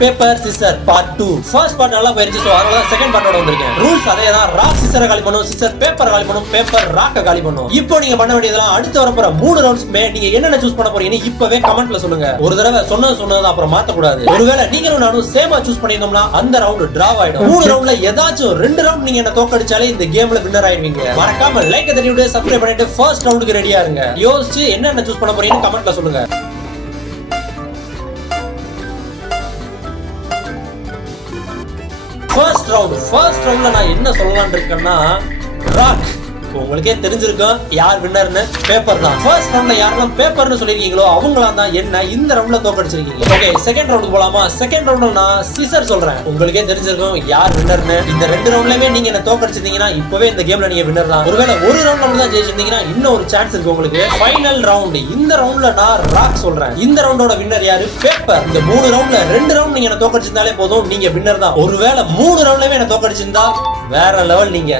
Paper scissor part 2. First part நல்லா போயிருச்சு, so அதனால செகண்ட் பார்ட்டோட வந்திருக்கேன். ரூல்ஸ் அதே தான். ராக் சிசரை காலி பண்ணும், சிசர் பேப்பரை காலி பண்ணும், பேப்பர் ராக்க காலி பண்ணும். இப்போ நீங்க பண்ண வேண்டியதெல்லாம் அடுத்து வரப்போற 3 ரவுண்ட்ஸ்க்குமே நீங்க என்னென்ன சூஸ் பண்ண போறீங்கன்னு இப்பவே கமெண்ட்ல சொல்லுங்க. ஒரு தடவை சொன்னது அப்புறம் மாத்த கூடாது. ஒருவேளை நீங்களும் நானும் சேமா சூஸ் பண்ணிருந்தோம்னா அந்த ரவுண்ட் டிராவ் ஆயிடும். 3 ரவுண்ட்ல ஏதாச்சும் 2 ரவுண்ட் நீங்க என்ன தோக்கடிச்சாலே இந்த கேம்ல வின்னர் ஆயிருவீங்க. மறக்காம லைக் தட்டி விட்டு சப்ஸ்கிரைப் பண்ணிட்டு ஃபர்ஸ்ட் ரவுண்டுக்கு ரெடியா இருங்க. யோசிச்சு என்னென்ன சூஸ் பண்ண போறீங்கன்னு கமெண்ட்ல சொல்லுங்க. ஃபர்ஸ்ட் ரவுண்ட்ல நான் என்ன சொல்லலாம்னு இருக்கேன்னா ராக். உங்களுக்கே தெரிஞ்சிருக்கும் யார் வின்னர்னு. பேப்பர் தான். ஃபர்ஸ்ட் ரவுண்ட்ல யாரெல்லாம் பேப்பர்னு சொல்லிருக்கீங்களோ அவங்களா தான் என்ன இந்த ரவுண்ட்ல தோக்கடிச்சிருக்கீங்க. ஓகே, செகண்ட் ரவுண்டுக்கு போலாமா? செகண்ட் ரவுண்ட்ல நான் சிசர் சொல்றேன். உங்களுக்கே தெரிஞ்சிருக்கும் யார் வின்னர்னு. இந்த 2 ரவுண்ட்லயுமே நீங்க என்ன தோக்கடிச்சிருந்தீங்கன்னா இப்பவே இந்த கேம்ல நீங்க வின்னர் தான். ஒருவேளை ஒரு ரவுண்ட்ல மட்டும் தான் ஜெயிச்சிருந்தீங்கன்னா இன்னும் ஒரு சான்ஸ் இருக்கு உங்களுக்கு. Final round. இந்த ரவுண்ட்ல நான் ராக் சொல்றேன். இந்த ரவுண்டோட வின்னர் யாரு? பேப்பர். இந்த 3 ரவுண்ட்ல 2 ரவுண்ட் நீங்க என்ன தோக்கடிச்சிருந்தாலே போதும், நீங்க வின்னர் தான். ஒருவேளை 3 ரவுண்ட்லயுமே என்ன தோக்கடிச்சிருந்தா வேற லெவல் நீங்க.